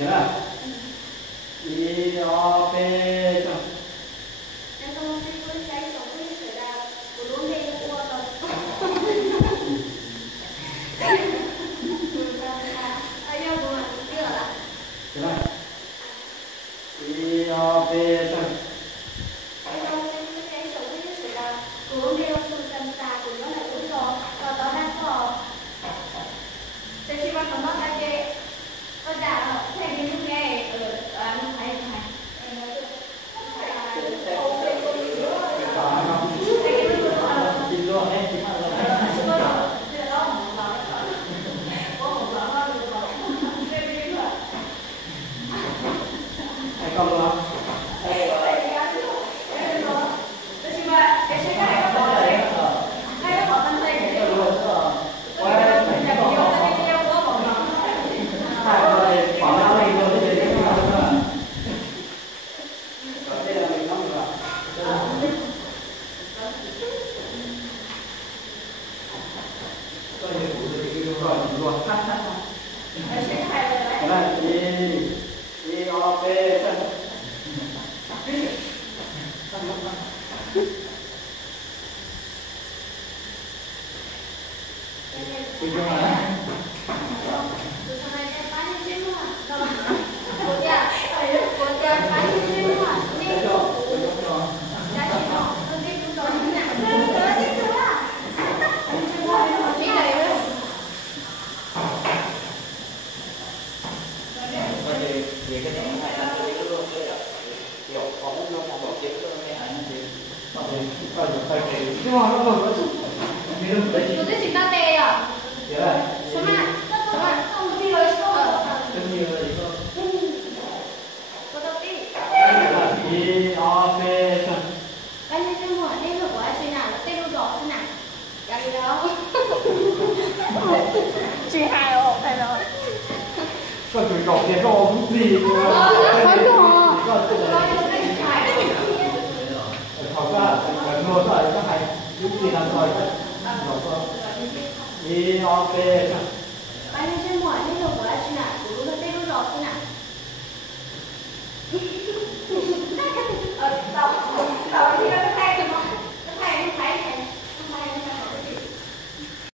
chưa? Y O P cho. Em không biết có cái giống như thế là của luôn đây mua rồi. Ai yêu buồn chưa ạ? Chưa? Y O P cho. Em không biết cái giống như thế là của luôn đây không cần xa của nó là đúng rồi. Và đó đang có. Thế khi mà nó ra cái có trả theo cái lúc nghe ở lúc thấy này. Em nói được. Xin luôn đấy, chính là luôn đấy. Hay không luôn? Chị hai ổ phải rồi. Còn tuổi cậu kia có ốm gì mà Có đồ. học ra cần ngồi thôi các thầy lúc gì làm rồi đi O P